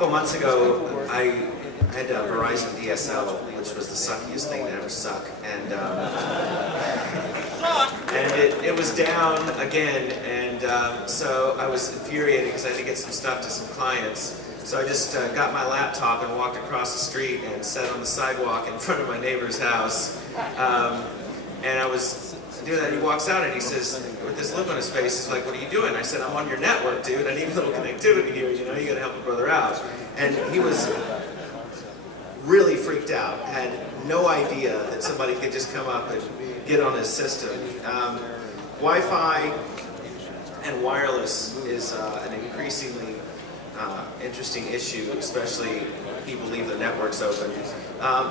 couple months ago, I had Verizon DSL, which was the suckiest thing to ever suck, and it was down again, and so I was infuriated because I had to get some stuff to some clients. So I just got my laptop and walked across the street and sat on the sidewalk in front of my neighbor's house, and I was doing that. He walks out and he says, with this look on his face, he's like, "What are you doing?" I said, "I'm on your network, dude. I need a little connectivity here. You know, you got to help a brother out." And he was really freaked out. Had no idea that somebody could just come up and get on his system. Wi-Fi and wireless is an increasingly interesting issue, especially people leave their networks open.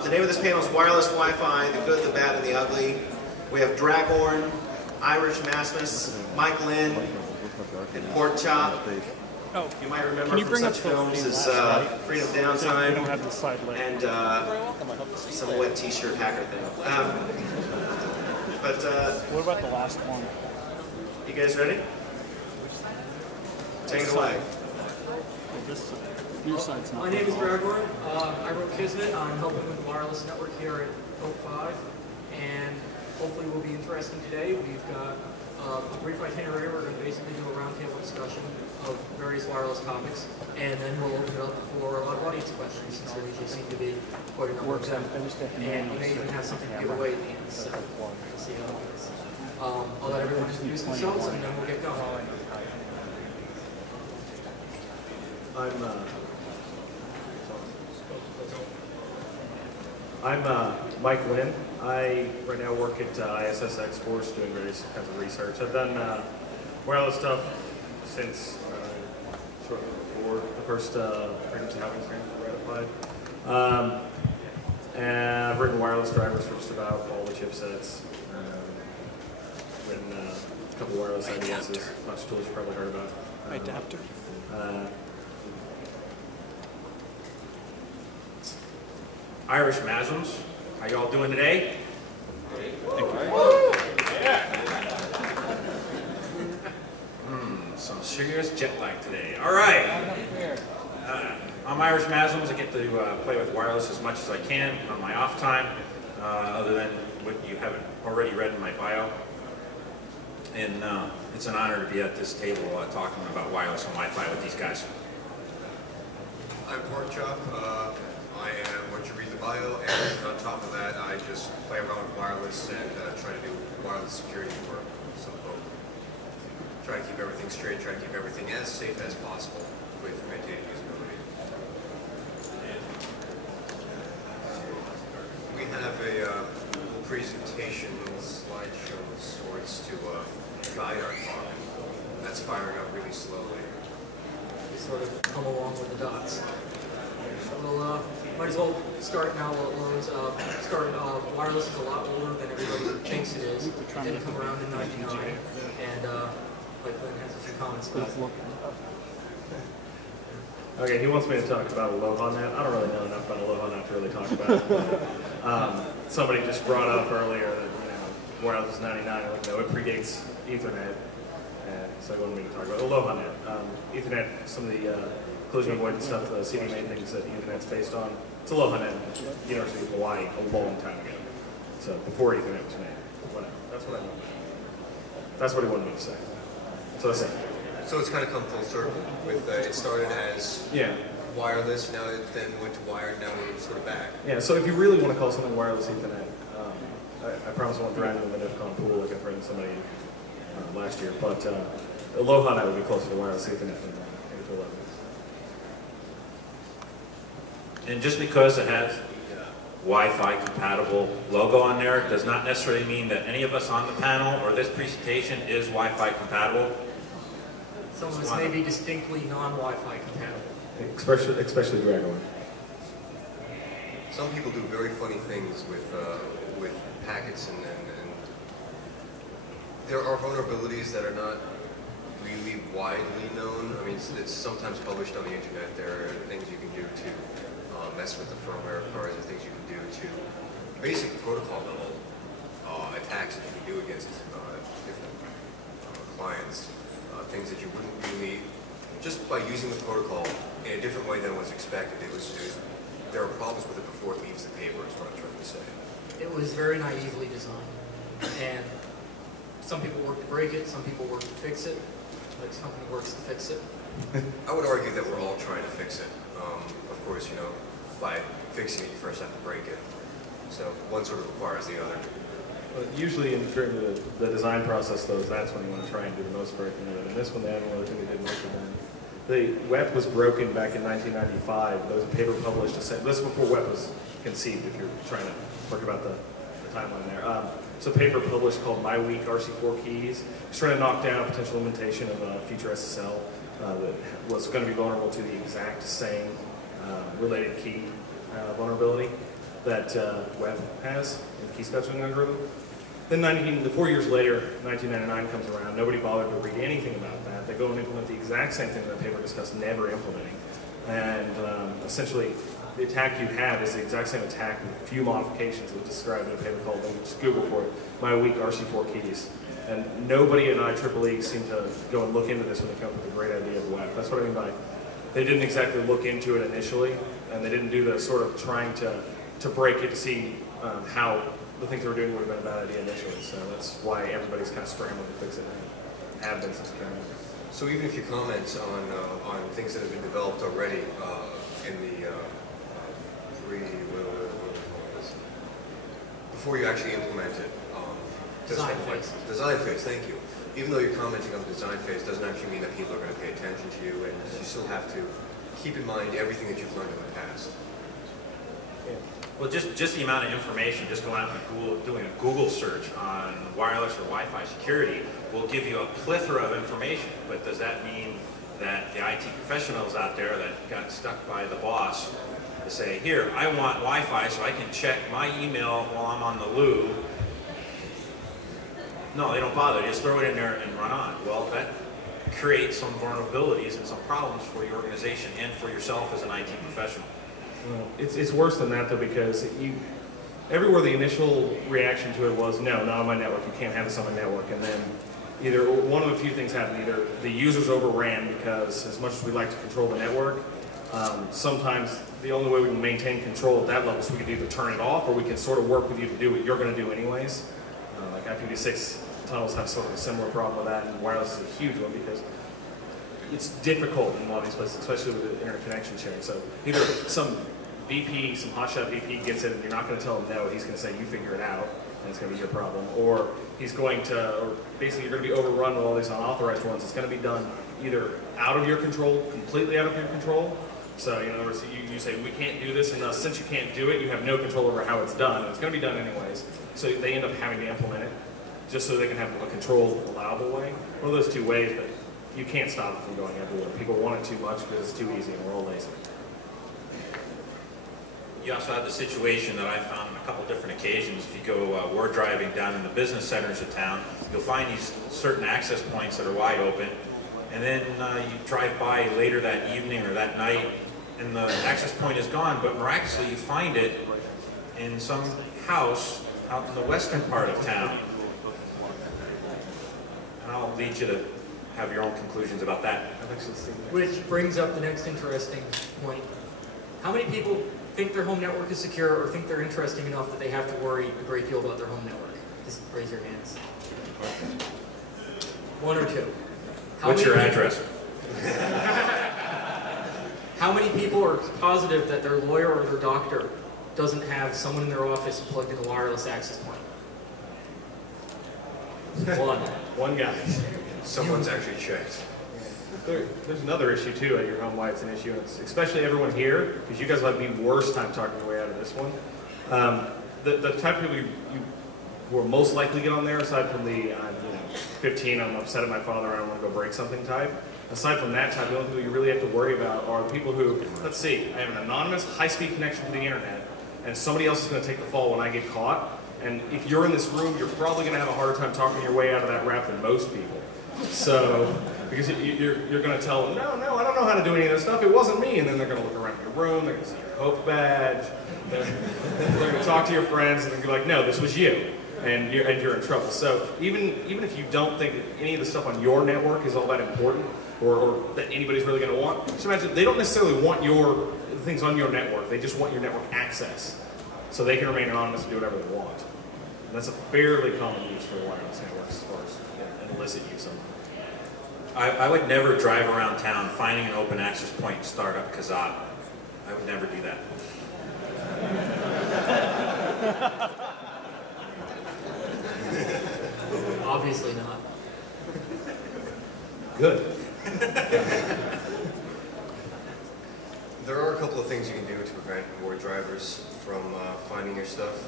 The name of this panel is Wireless Wi-Fi, the good, the bad, and the ugly. We have Dragorn, IrishMASMS, Lynn, and Porkchop. Oh, you might remember from such films as Freedom Downtime and some wet t-shirt hacker thing. What about the last one? You guys ready? Take it away. My name is Dragorn. I wrote Kismet. I'm helping with the wireless network here at Oak 5, and hopefully we'll be interesting today. We've got a brief itinerary. We're going to basically do a roundtable discussion of various wireless topics, and then we'll open it up for a lot of audience questions, since there usually seem to be quite a number of them. And we may even have something to give away at the end, so we'll see how it goes. I'll let everyone introduce themselves, and then we'll get going. I'm Lynn. I right now work at ISS X-Force doing various kinds of research. I've done wireless stuff since shortly before the first pregnancy housing standards were ratified. And I've written wireless drivers for just about all the chipsets. Written a couple wireless IDSs, a bunch of tools you've probably heard about. Adapter? IrishMASMS, how y'all doing today? Some serious jet lag today. All right. I'm IrishMASMS. I get to play with wireless as much as I can on my off time, other than what you haven't already read in my bio. And it's an honor to be at this table talking about wireless and Wi-Fi with these guys. I'm Porkchop. I am what you read the bio, and on top of that, I just play around with wireless and try to do wireless security for some folk. Try to keep everything straight, try to keep everything as safe as possible with maintaining usability. We have a presentation slideshow of sorts to guide our talk. That's firing up really slowly. We sort of come along with the dots. We'll might as well start now while it loads. Wireless is a lot older than everybody thinks it is. It didn't come around in '99, and Lynn has a few comments about it. Okay, he wants me to talk about AlohaNet. I don't really know enough about AlohaNet to really talk about it. Somebody just brought up earlier that wireless is '99. Like, no, it predates Ethernet, and so he wanted me to talk about AlohaNet. Ethernet, some of the collision avoidance stuff, the CDMA things that Ethernet's based on. It's AlohaNet, University of Hawaii, a long time ago. So before Ethernet was made. Whatever. That's what I know. That's what he wanted me to say. So that's it. So it's kind of come full circle. With it started as wireless, now it then went to wired, now we're sort of back. Yeah. So if you really want to call something wireless Ethernet, I promise I won't drown you in the DEFCON pool like I threatened somebody last year. But AlohaNet would be closer to wireless Ethernet than 802.11. And just because it has the Wi-Fi compatible logo on there does not necessarily mean that any of us on the panel or this presentation is Wi-Fi compatible. Some of us may be distinctly non-Wi-Fi compatible. Especially Dragorn. Some people do very funny things with packets, and there are vulnerabilities that are not really widely known. I mean, it's sometimes published on the internet. There are things you can do to mess with the firmware cards, or things you can do to basic protocol level attacks that you can do against different clients. Things that you wouldn't really just by using the protocol in a different way than was expected, there are problems with it before it leaves the paper, is what I'm trying to say. It was very naively designed, and some people work to break it, some people work to fix it. This company works to fix it. I would argue that we're all trying to fix it. Of course, you know, by fixing it, you first have to break it. So one sort of requires the other. Well, usually during the design process, though, that's when you want to try and do the most breaking of it. And this one, they haven't really think they did much of that. The WEP was broken back in 1995. There was a paper published to say, this is before WEP was conceived, if you're trying to work about the timeline there. It's a paper published called My Weak RC4 Keys. It's trying to knock down a potential implementation of a future SSL that was going to be vulnerable to the exact same related key vulnerability that WEP has in the key scheduling algorithm. Then 4 years later, 1999 comes around. Nobody bothered to read anything about that. They go and implement the exact same thing that the paper discussed never implementing. And essentially, the attack you have is the exact same attack with a few modifications that was described in a paper called, just Google for it, My Weak RC4 Keys. And nobody at IEEE seemed to go and look into this when they came up with the great idea of WEP. That's what I mean by, they didn't exactly look into it initially, and they didn't do the sort of trying to break it to see how the things they were doing would have been a bad idea initially. So that's why everybody's kind of scrambling to fix it and have been since Karen. So even if you comment on things that have been developed already in the before you actually implement it, Design phase. Design phase, thank you. Even though you're commenting on the design phase, doesn't actually mean that people are going to pay attention to you, and you still have to keep in mind everything that you've learned in the past. Yeah. Well, just the amount of information, just going out and doing a Google search on wireless or Wi-Fi security will give you a plethora of information. But does that mean that the IT professionals out there that got stuck by the boss to say, here, I want Wi-Fi so I can check my email while I'm on the loo? No, they don't bother. They just throw it in there and run on. Well, that creates some vulnerabilities and some problems for your organization and for yourself as an IT professional. Well, it's worse than that, though, because everywhere the initial reaction to it was, no, not on my network, you can't have this on my network. And then either one of a few things happened. Either the users overran because as much as we like to control the network, sometimes the only way we can maintain control at that level is we can either turn it off or we can sort of work with you to do what you're going to do anyways. Like IPv6 tunnels have sort of a similar problem with that, and wireless is a huge one because it's difficult in a lot of these places, especially with the internet connection sharing. So either some VP, some hotshot VP gets it and you're not going to tell him no, he's going to say you figure it out and it's going to be your problem. Or he's going to, or basically you're going to be overrun with all these unauthorized ones. It's going to be done either out of your control, completely out of your control. So in other words, you say we can't do this, and thus since you can't do it, you have no control over how it's done. And it's going to be done anyways. So they end up having to implement it just so they can have a controlled, allowable way. One of those two ways, but you can't stop it from going everywhere. People want it too much because it's too easy and we're all lazy. You also have the situation that I found on a couple different occasions. If you go ward driving down in the business centers of town, you'll find these certain access points that are wide open. And then you drive by later that evening or that night and the access point is gone, but miraculously you find it in some house out in the western part of town. And I'll lead you to have your own conclusions about that. Which brings up the next interesting point. How many people think their home network is secure or think they're interesting enough that they have to worry a great deal about their home network? Just raise your hands. One or two. What's your address? How many people are positive that their lawyer or their doctor doesn't have someone in their office plugged in a wireless access point? One. One guy. Someone's actually checked. There's another issue too at your home why it's an issue. It's especially everyone here, because you guys will have the worst time talking your way out of this one. The type of people who are most likely to get on there, aside from the 15, I'm upset at my father, I don't want to go break something type. Aside from that type, the only people you really have to worry about are the people who, let's see, I have an anonymous high-speed connection to the internet, and somebody else is going to take the fall when I get caught. And if you're in this room, you're probably going to have a harder time talking your way out of that rap than most people. So, because you're going to tell them, no, I don't know how to do any of this stuff, it wasn't me. And then they're going to look around your room, they're going to see your Hope badge, they're going to talk to your friends, and they're going to be like, no, this was you. and you're in trouble. So even if you don't think that any of the stuff on your network is all that important, or that anybody's really going to want, just imagine they don't necessarily want your things on your network. They just want your network access, so they can remain anonymous and do whatever they want. And that's a fairly common use for wireless networks as far as an illicit use of them. I would never drive around town finding an open access point and start up Kazaa. I would never do that. Obviously not. Good. There are a couple of things you can do to prevent ward drivers from finding your stuff.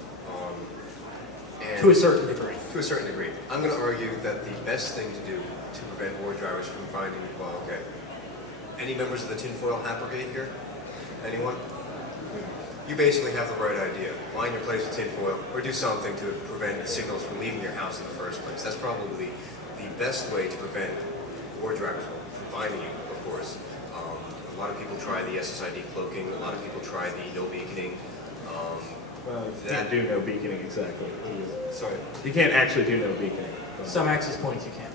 And To a certain degree. To a certain degree. I'm going to argue that the best thing to do to prevent ward drivers from finding, well, okay. Any members of the tinfoil hat brigade here? Anyone? You basically have the right idea. Line your place with tinfoil, or do something to prevent signals from leaving your house in the first place. That's probably the best way to prevent ward drivers from finding you, of course. A lot of people try the SSID cloaking. A lot of people try the no beaconing. Well, you can't do no beaconing exactly. Sorry. You can't actually do no beaconing. Some access points you can.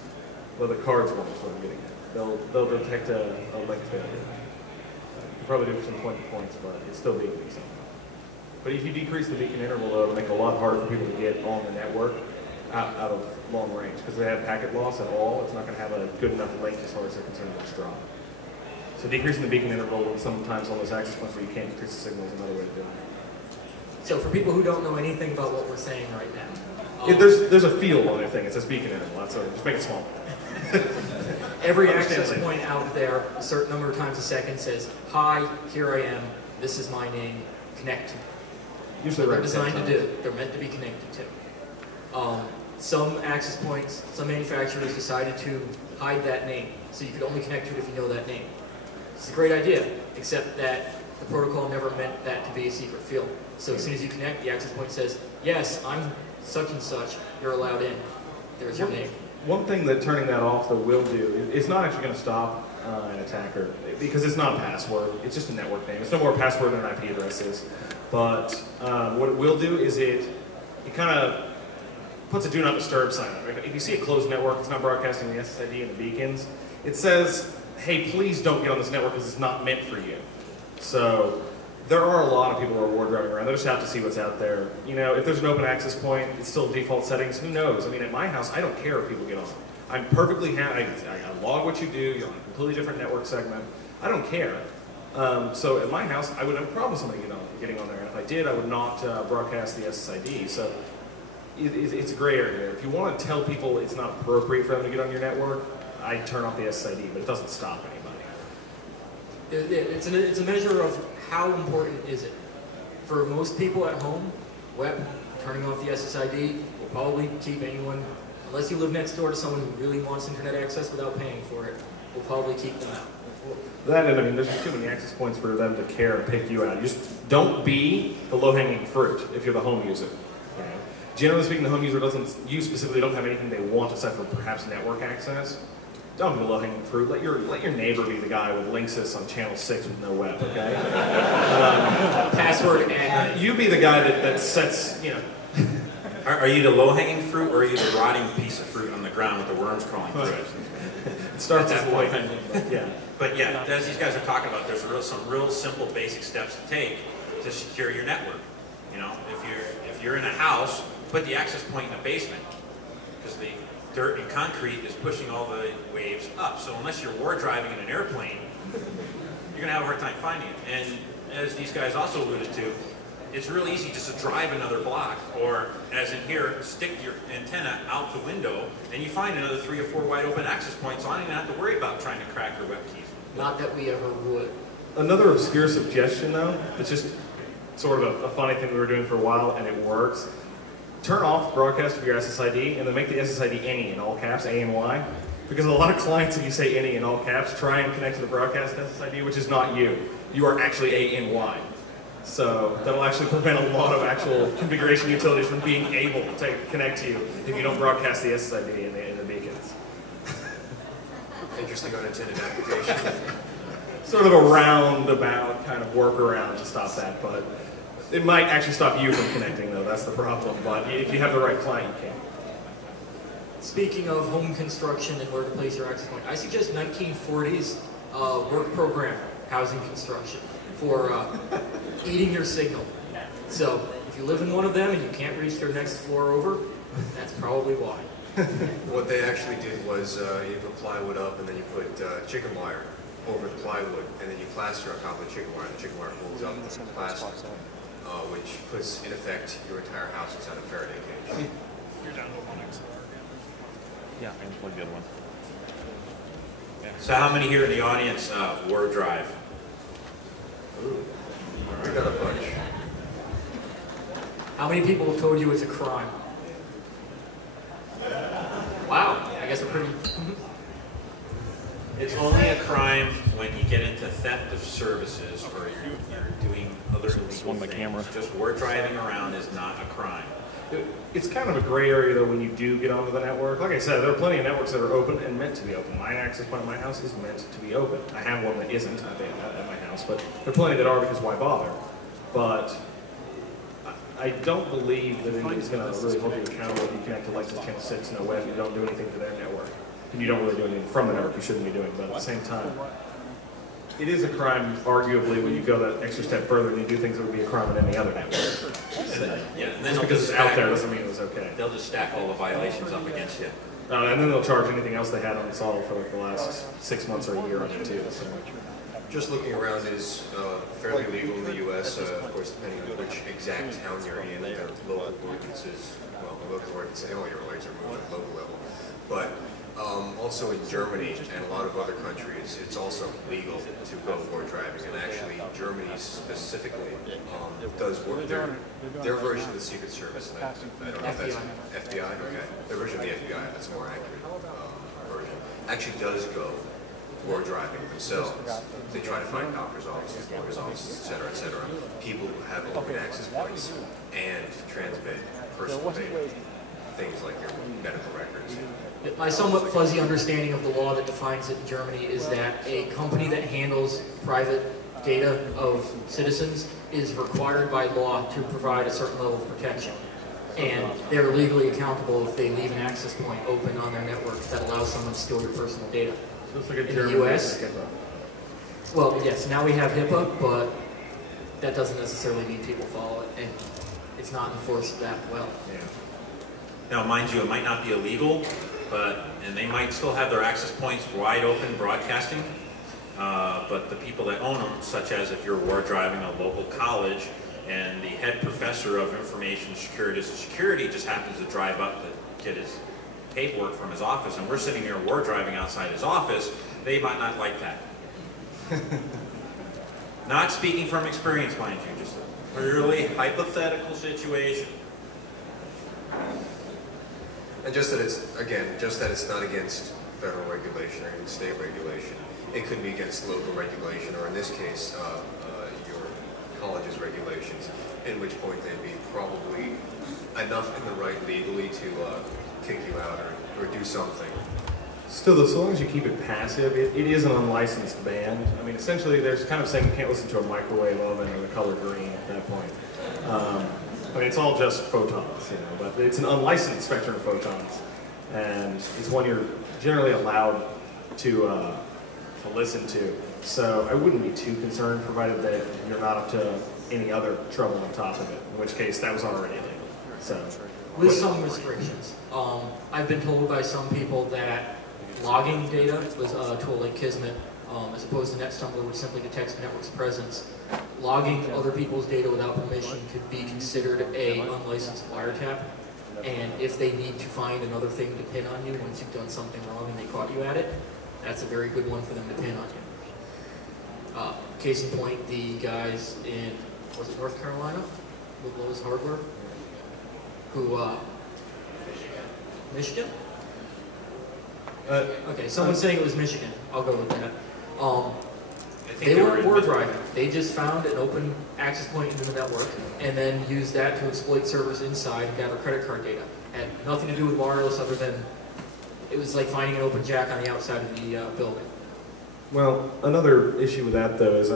Well, the cards won't is what I'm getting at. They'll detect a link failure. You probably do some point-to-points, but it's still beaconing something. But if you decrease the beacon interval, though, it'll make it a lot harder for people to get on the network out of long range. Because if they have packet loss at all, it's not going to have a good enough link as far as they're concerned with drop. So decreasing the beacon interval, and sometimes on those access points where you can't decrease the signal, is another way to do it. So for people who don't know anything about what we're saying right now. There's a field on their thing. It says beacon interval. That's just make it small. Every access point out there, a certain number of times a second, says, "Hi, here I am. This is my name. Connect to me." Usually They're right designed to do. They're meant to be connected to. Some access points, some manufacturers decided to hide that name, so you could only connect to it if you know that name. It's a great idea, except that the protocol never meant that to be a secret field. So as soon as you connect, the access point says, "Yes, I'm such and such. You're allowed in. There's your name." One thing that turning that off, though, will do, it's not actually going to stop an attacker, because it's not a password. It's just a network name. It's no more a password than an IP address is. But what it will do is it kind of puts a do not disturb sign on it. If you see a closed network, it's not broadcasting the SSID and the beacons, it says, "Hey, please don't get on this network because it's not meant for you." So there are a lot of people who are ward driving around. They just have to see what's out there. You know, if there's an open access point, it's still default settings. Who knows? I mean, at my house, I don't care if people get on. I'm perfectly happy. I log what you do. You're on a completely different network segment. I don't care. So at my house, I would have a problem with somebody getting on there. And if I did, I would not broadcast the SSID. So it's a gray area. If you want to tell people it's not appropriate for them to get on your network, I'd turn off the SSID, but it doesn't stop anybody. It's a measure of how important is it. For most people at home, turning off the SSID will probably keep anyone, unless you live next door to someone who really wants internet access without paying for it, will probably keep them out. That, and I mean, there's just too many access points for them to care and pick you out. You just don't be the low-hanging fruit if you're the home user. You know? Generally speaking, the home user you specifically don't have anything they want aside from perhaps network access. Don't be the low-hanging fruit. Let your neighbor be the guy with Linksys on channel 6 with no web, okay? Password and you be the guy that sets, you know. Are you the low-hanging fruit, or are you the rotting piece of fruit on the ground with the worms crawling through it? It starts At as that low point. hanging, but yeah. But yeah, as these guys are talking about, there's some real simple basic steps to take to secure your network. You know, if you're in a house, put the access point in the basement, because the dirt and concrete is pushing all the waves up. So unless you're ward driving in an airplane, you're gonna have a hard time finding it. And as these guys also alluded to, it's really easy just to drive another block, or as in here, stick your antenna out the window, and you find another 3 or 4 wide open access points, so I don't even have to worry about trying to crack your web keys. not that we ever would. Another obscure suggestion, though, it's just sort of a funny thing we were doing for a while, and it works. Turn off broadcast of your SSID, and then make the SSID any in all caps, A-N-Y. Because a lot of clients, if you say any in all caps, try and connect to the broadcast SSID, which is not you. You are actually A-N-Y. So that'll actually prevent a lot of actual configuration utilities from being able to connect to you if you don't broadcast the SSID in the beacons. Interesting unintended application. Sort of a roundabout kind of workaround to stop that, but It might actually stop you from connecting, though. That's the problem. But if you have the right client, you can. Speaking of home construction and where to place your access point, I suggest 1940s work program housing construction for eating your signal. So if you live in one of them and you can't reach their next floor over, that's probably why. What they actually did was you put plywood up and then you put chicken wire over the plywood and then you plaster on top of the chicken wire. The chicken wire holds up the plaster, which puts in effect your entire house inside a Faraday cage. You're down to one XLR. Yeah, I can plug the other one. So how many here in the audience word drive? Ooh, we got a bunch. How many people have told you it's a crime? Wow, I guess we're pretty... It's only a crime when you get into theft of services or you're doing other illegal on the things. camera. Just word driving around is not a crime. It's kind of a gray area, though, when you do get onto the network. Like I said, there are plenty of networks that are open and meant to be open. My access point at my house is meant to be open. I have one that isn't at my house, but there are plenty that are because why bother? But I don't believe that anybody's going to really hold you accountable if you connect to Lexus Channel 6 no web and you don't do anything to their network. And you don't really do anything from the network you shouldn't be doing, but at the same time, it is a crime, arguably, when you go that extra step further and you do things that would be a crime in any other network. And then Just because it's out there doesn't mean it was okay. They'll just stack all the violations up against you. And then they'll charge anything else they had unsolved for like the last 6 months or a year on it too. So. Just looking around is fairly legal in the U.S., of course, depending on which exact town you're in. There are local ordinances, well, local ordinances, all your rights are moved at local level. But also in Germany and a lot of other countries, it's also legal to go ward driving. And actually, Germany specifically does work. Their version of the Secret Service, and I don't know if that's FBI, okay. Their version of the FBI, that's a more accurate version, actually does go ward driving themselves. They try to find doctors' offices, lawyers' offices, etc., people who have open access points and transmit personal data, things like your medical records. My somewhat fuzzy understanding of the law that defines it in Germany is that a company that handles private data of citizens is required by law to provide a certain level of protection. And they're legally accountable if they leave an access point open on their network that allows someone to steal your personal data. So it's like a In German the US, HIPAA. well, yes, now we have HIPAA, but that doesn't necessarily mean people follow it, and it's not enforced that well. Yeah. Now, mind you, it might not be illegal, and they might still have their access points wide open broadcasting, but the people that own them, such as if you're ward driving a local college and the head professor of information security just happens to drive up to get his paperwork from his office, and we're sitting here ward driving outside his office, they might not like that. Not speaking from experience, mind you, just a purely hypothetical situation. And just that it's, again, just that it's not against federal regulation or even state regulation. It could be against local regulation, or in this case, your college's regulations, in which point they'd be probably enough in the right legally to kick you out or do something. Still, though, so long as you keep it passive, it is an unlicensed band. I mean, essentially, there's kind of saying you can't listen to a microwave oven or the color green at that point. I mean, it's all just photons, you know, but it's an unlicensed spectrum of photons, and it's one you're generally allowed to listen to. So I wouldn't be too concerned, provided that you're not up to any other trouble on top of it, in which case that was already illegal. So, With some restrictions. I've been told by some people that logging data with a tool like Kismet, as opposed to NetStumbler, which simply detects the network's presence, logging other people's data without permission could be considered a unlicensed wiretap. And if they need to find another thing to pin on you once you've done something wrong and they caught you at it, that's a very good one for them to pin on you. Case in point, the guys in, was it North Carolina with Lowe's Hardware? Who, Michigan? Okay, someone's saying it was Michigan. I'll go with that. They weren't ward driving. They just found an open access point into the network and then used that to exploit servers inside and gather credit card data. Had nothing to do with wireless other than it was like finding an open jack on the outside of the building. well, another issue with that, though, is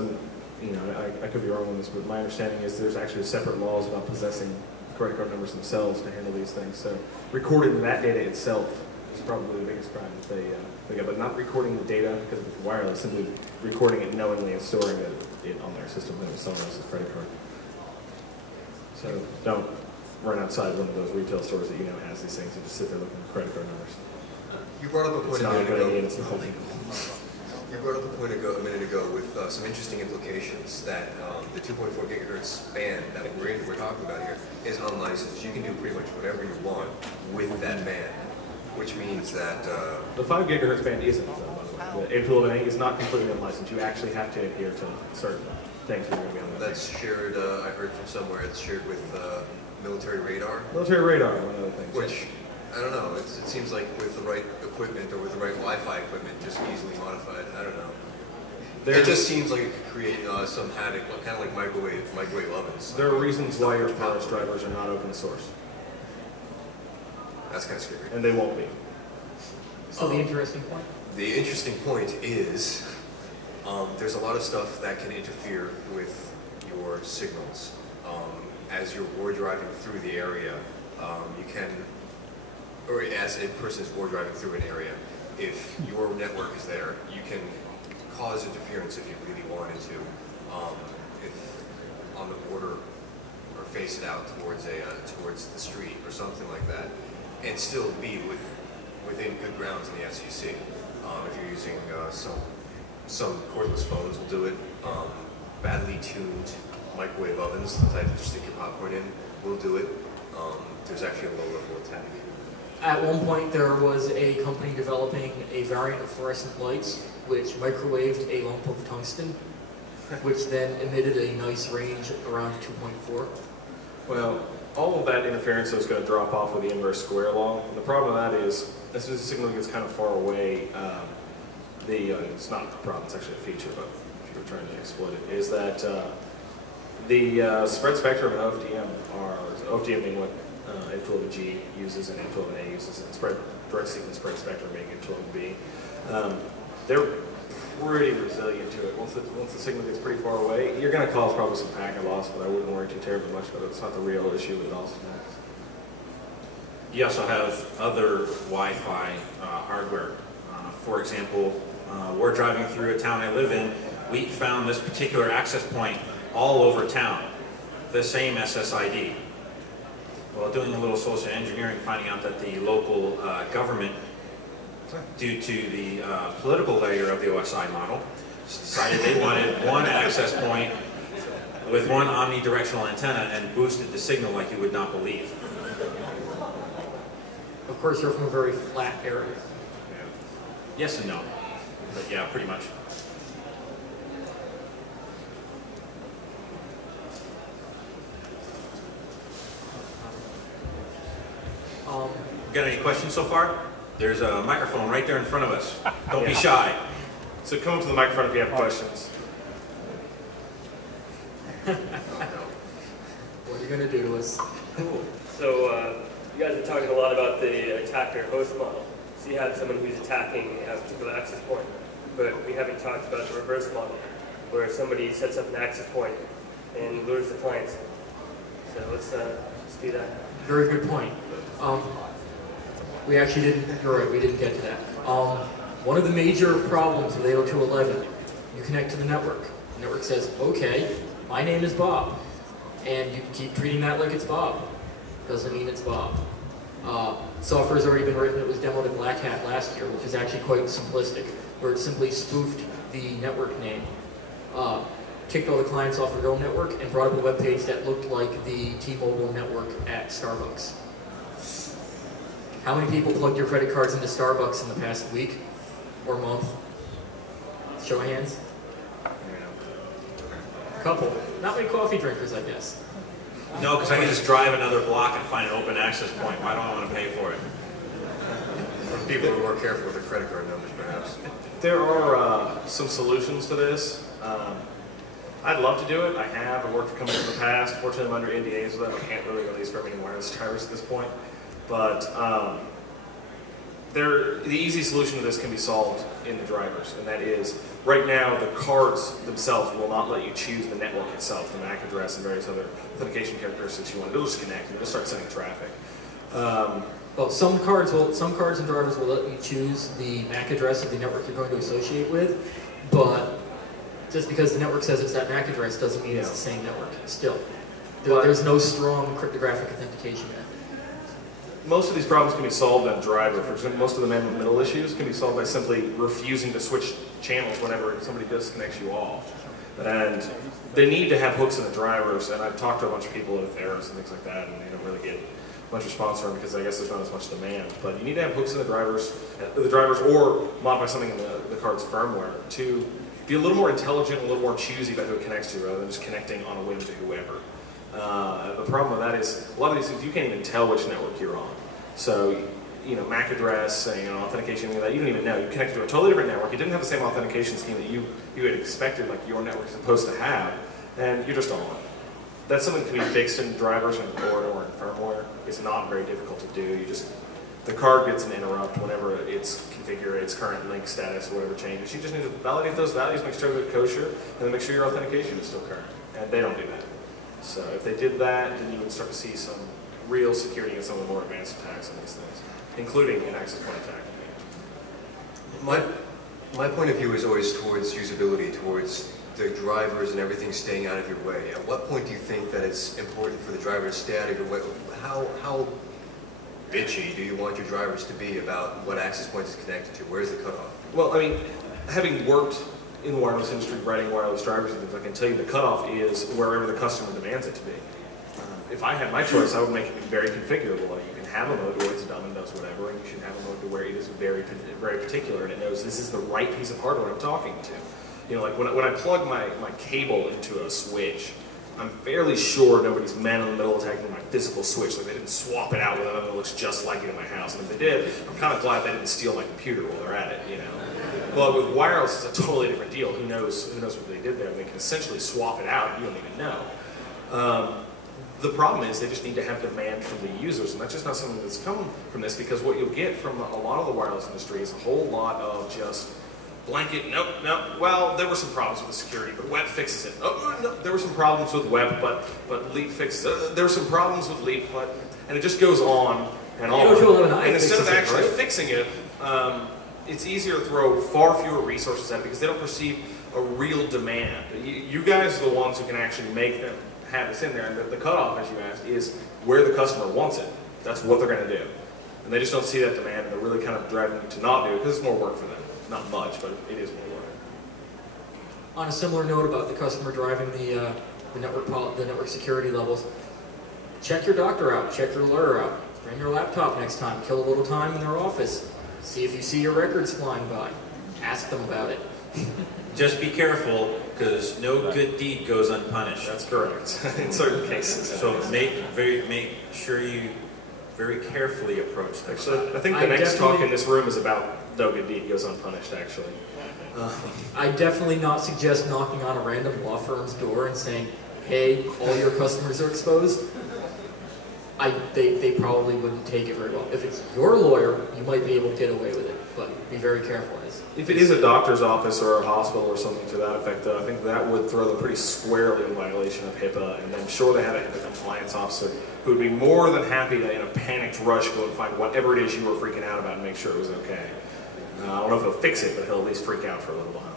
you know, I could be wrong on this, but my understanding is there's actually separate laws about possessing credit card numbers themselves to handle these things. So recording that data itself is probably the biggest crime that they get, but not recording the data because it's wireless, simply recording it knowingly and storing it on their system with someone else's credit card. So don't run outside one of those retail stores that you know has these things and just sit there looking at credit card numbers. You brought up a point It's not a good idea, and it's ago. not legal. You brought up a minute ago with some interesting implications that the 2.4 gigahertz band that we're talking about here is unlicensed. You can do pretty much whatever you want with that band, which means that The 5 gigahertz band isn't, by the way. The 802.11a is not completely unlicensed. You actually have to adhere to certain things that are going to be on that. that's shared. I heard from somewhere it's shared with military radar, Military radar, one of the things. which I don't know. It seems like with the right equipment or with the right Wi-Fi equipment, just easily modified. I don't know. It just seems like it could create some havoc, kind of like microwave ovens. There are reasons why your forest drivers are not open source, That's kind of scary. and they won't be. So the interesting point? The interesting point is there's a lot of stuff that can interfere with your signals. As you're war driving through the area, you can, or as a person is war driving through an area, if your network is there, you can cause interference if you really wanted to. If on the border or face it out towards the street or something like that, and still be within good grounds in the SEC. If you're using some cordless phones will do it. Badly tuned microwave ovens, the type that you stick your popcorn in, will do it. There's actually a low-level attack. At one point, there was a company developing a variant of fluorescent lights which microwaved a lump of tungsten, which then emitted a nice range around 2.4. Well, all of that interference is going to drop off with the inverse square law. And the problem with that is, as soon as the signal gets kind of far away, it's not a problem, it's actually a feature, but if you're trying to exploit it, is that the spread spectrum and OFDM OFDM being what 812G uses and 812A uses, and direct sequence spread spectrum being 812B. They're pretty resilient to it. Once the signal gets pretty far away, you're going to cause probably some packet loss, but I wouldn't worry too terribly much about it. It's not the real issue with also. You also have other Wi-Fi hardware. For example, we're driving through a town I live in. We found this particular access point all over town, the same SSID. Well, doing a little social engineering, finding out that the local government, due to the political layer of the OSI model, decided they wanted one access point with one omnidirectional antenna and boosted the signal like you would not believe. Of course, you're from a very flat area. Yes and no, but yeah, pretty much. Got any questions so far? There's a microphone right there in front of us. Don't be shy. So come up to the microphone if you have questions. What are you going to do to us? Cool. So you guys are talking a lot about the attacker host model. So you have someone who's attacking a particular access point, but we haven't talked about the reverse model, where somebody sets up an access point and lures the clients. So let's do that. Very good point. We actually didn't, you're right, we didn't get to that. One of the major problems with 802.11, you connect to the network. The network says, okay, my name is Bob. And you keep treating that like it's Bob. Doesn't mean it's Bob. Software's already been written. It was demoed at Black Hat last year, which is actually quite simplistic, where it simply spoofed the network name, kicked all the clients off the real network, and brought up a web page that looked like the T-Mobile network at Starbucks. How many people plugged your credit cards into Starbucks in the past week or month? Show of hands. A couple. Not many coffee drinkers, I guess. No, because I can just drive another block and find an open access point. Why don't I want to pay for it? From people who are more careful with their credit card numbers, perhaps. There are some solutions to this. I'd love to do it. I have. I worked for companies in the past. Fortunately, I'm under NDAs with them. I can't really release very many wireless drivers at this point. But the easy solution to this can be solved in the drivers, and that is, right now the cards themselves will not let you choose the network itself, the MAC address and various other authentication characteristics you want. It'll just connect and it'll start sending traffic. Well, some cards and drivers will let you choose the MAC address of the network you're going to associate with, but just because the network says it's that MAC address doesn't mean it's the same network. Still, there's no strong cryptographic authentication yet. Most of these problems can be solved on driver. For example, most of the man-in-the-middle issues can be solved by simply refusing to switch channels whenever somebody disconnects you off. And they need to have hooks in the drivers, and I've talked to a bunch of people at Theros and things like that, and they don't really get much response from them because I guess there's not as much demand. But you need to have hooks in the drivers, or modify something in the card's firmware to be a little more intelligent, a little more choosy about who it connects to, rather than just connecting on a whim to whoever. The problem with that is a lot of these things you can't even tell which network you're on. So, you know, MAC address, authentication, anything like that, you don't even know. You connect to a totally different network. It didn't have the same authentication scheme that you had expected, like your network is supposed to have, and you're just on. That's something that can be fixed in drivers or in firmware. It's not very difficult to do. The card gets an interrupt whenever it's configured, its current link status, or whatever changes. You just need to validate those values, make sure they're kosher, and then make sure your authentication is still current. And they don't do that. So if they did that, then you would start to see some real security in some of the more advanced attacks on these things, including an access point attack. My point of view is always towards usability, towards the drivers and everything staying out of your way. At what point do you think that it's important for the driver to stay out of your way? How bitchy do you want your drivers to be about what access point is connected to? Where's the cutoff? Well, I mean, having worked in the wireless industry, writing wireless drivers and things, I can tell you the cutoff is wherever the customer demands it to be. If I had my choice, I would make it very configurable. You can have a mode where it's dumb and does whatever, and you should have a mode where it is very, very particular and it knows this is the right piece of hardware I'm talking to. You know, like when I plug my cable into a switch, I'm fairly sure nobody's man in the middle attacking my physical switch. Like they didn't swap it out with another that looks just like it in my house. And if they did, I'm kind of glad they didn't steal my computer while they're at it, you know. But with wireless, it's a totally different deal. Who knows what they did there? They can essentially swap it out. You don't even know. The problem is they just need to have demand from the users, and that's just not something that's come from this, because what you'll get from a lot of the wireless industry is a whole lot of just blanket, nope, well, there were some problems with the security, but Web fixes it. Oh, no, there were some problems with Web, but Leap fixes it. There were some problems with Leap, and it just goes on and on. And instead of actually fixing it, it's easier to throw far fewer resources at it because they don't perceive a real demand. You guys are the ones who can actually make them have this in there, and the cutoff, as you asked, is where the customer wants it. That's what they're going to do. And they just don't see that demand, and they're really kind of driving to not do it because it's more work for them. Not much, but it is more work. On a similar note about the customer driving the network security levels, check your doctor out, check your lawyer out, bring your laptop next time, kill a little time in their office, see if you see your records flying by, ask them about it. Just be careful, because no good deed goes unpunished. That's correct, in certain cases. So make sure you very carefully approach that. Actually, I think the next talk in this room is about no good deed goes unpunished, actually. I definitely not suggest knocking on a random law firm's door and saying, hey, all your customers are exposed. They probably wouldn't take it very well. If it's your lawyer, you might be able to get away with it, but be very careful. If it is a doctor's office or a hospital or something to that effect, I think that would throw them pretty squarely in violation of HIPAA, and I'm sure they have a HIPAA compliance officer who would be more than happy to, in a panicked rush, go and find whatever it is you were freaking out about and make sure it was okay. I don't know if he'll fix it, but he'll at least freak out for a little while.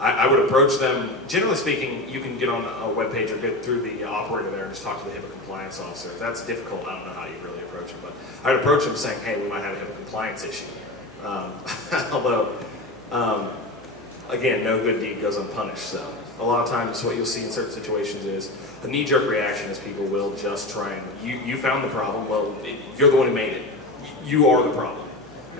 I would approach them, generally speaking, you can get on a web page or get through the operator there and just talk to the HIPAA compliance officer. If that's difficult, I don't know how you really approach them, but I'd approach them saying, hey, we might have a HIPAA compliance issue. Although, again, no good deed goes unpunished, so a lot of times what you'll see in certain situations is a knee-jerk reaction is people will just try and, you found the problem, well, you're the one who made it. You are the problem.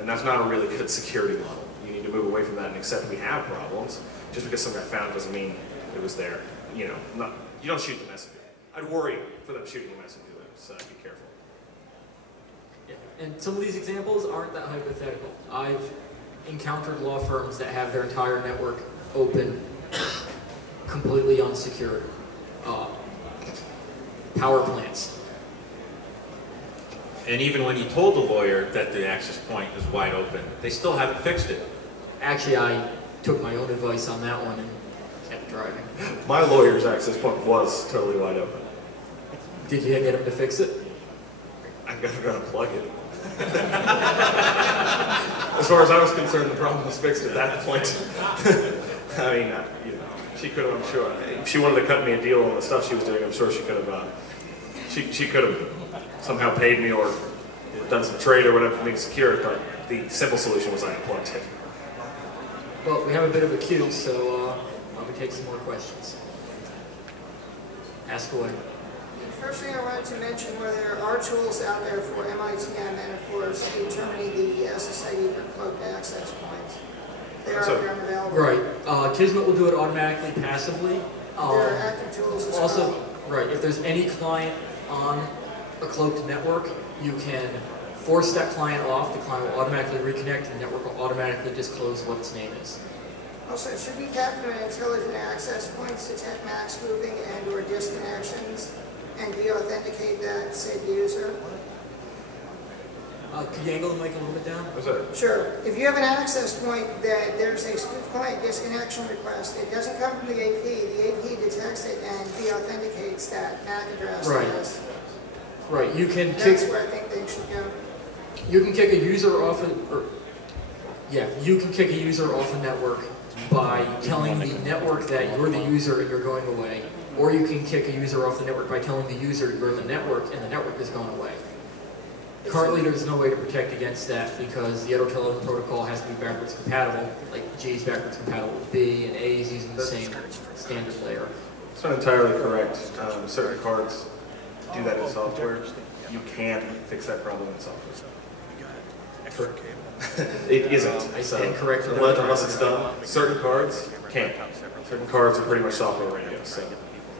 And that's not a really good security model. You need to move away from that and accept we have problems. Just because some guy found it doesn't mean it was there. You know, you don't shoot the messenger. I'd worry for them shooting the messenger though, so be careful. And some of these examples aren't that hypothetical. I've encountered law firms that have their entire network open, completely unsecured. Power plants. And even when you told the lawyer that the access point is wide open, they still haven't fixed it. Actually, I took my own advice on that one and kept driving. My lawyer's access point was totally wide open. Did you get him to fix it? I gotta unplug it. As far as I was concerned, the problem was fixed at that point. I mean, you know, she could have, I'm sure, if she wanted to cut me a deal on the stuff she was doing, I'm sure she could have, she could have somehow paid me or done some trade or whatever for me to secure it, but the simple solution was I unplugged it. Well, we have a bit of a queue, so let me take some more questions. Ask away. First thing I wanted to mention were there are tools out there for MITM and, of course, determining the SSID for cloaked access points. They are available. Right. Kismet will do it automatically, passively. There are active tools as also, well. right, if there's any client on a cloaked network, you can force that client off. The client will automatically reconnect, and the network will automatically disclose what its name is. Also, should we capture intelligent access points, detect MAC spoofing and or disconnections, and de-authenticate that said user? Could you angle the mic a little bit down? What's that? Sure. If you have an access point that there's a spoof client disconnection request, it doesn't come from the AP. The AP detects it and de-authenticates that MAC address. Right. Right. You can That's where I think they should go. You can kick a user off you can kick a user off a network by telling the network that you're the user and you're going away, or you can kick a user off the network by telling the user you're the network and the network is going away. Currently, there's no way to protect against that because the Edo-Telephone protocol has to be backwards compatible, like G is backwards compatible with B, and A is using the same standard layer. It's not entirely correct. Certain cards do that in software. You can fix that problem in software. It isn't. I stand corrected. Unless it's done. Certain cards can't. Certain cards are pretty much software radios. So.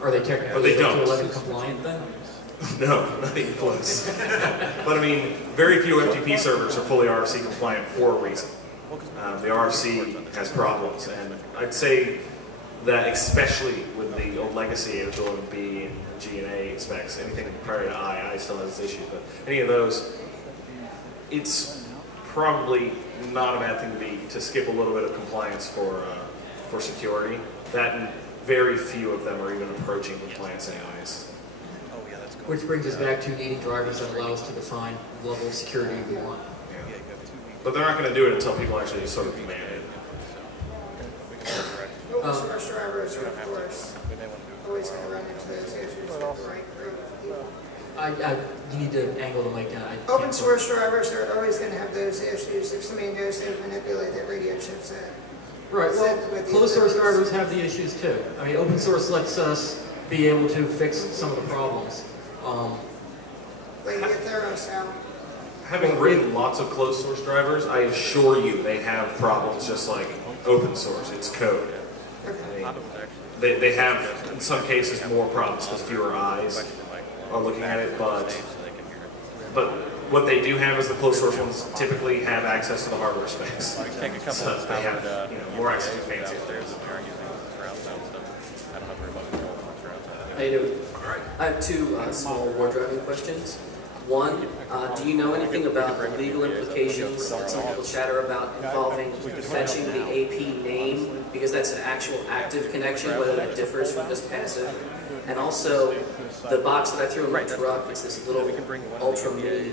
Are they technically But they don't. 11 compliant then? No, not even close. But I mean, very few FTP servers are fully RFC compliant for a reason. The RFC has problems, and I'd say that especially with the old legacy of B and G and A specs, anything prior to I still has its issues, but any of those, it's probably not a bad thing to skip a little bit of compliance for security. That and very few of them are even approaching compliance anyways. Which brings us back to needing drivers that allow us to define the level of security we want. Yeah. But they're not going to do it until people actually sort of demand it. Open source drivers are, of course, always going to run into those issues with the right group of people. You need to angle the mic down. Open source drivers are always going to have those issues if somebody knows how to manipulate that radio chipset. Right, well, closed source drivers have the issues too. I mean, open source lets us be able to fix some of the problems. Like get Theros out. Having written lots of closed source drivers, I assure you they have problems just like open source. It's code. They have, in some cases, more problems because fewer eyes are looking at it, but what they do have is the closed source ones typically have access to the hardware specs. So they have more access to fancy things. How you doing? I have two small wardriving questions. One, do you know anything about the legal implications that some people chatter about involving fetching the AP name, because that's an actual active connection, whether that differs from just passive? And also, the box that I threw in my truck, it's this little ultra mini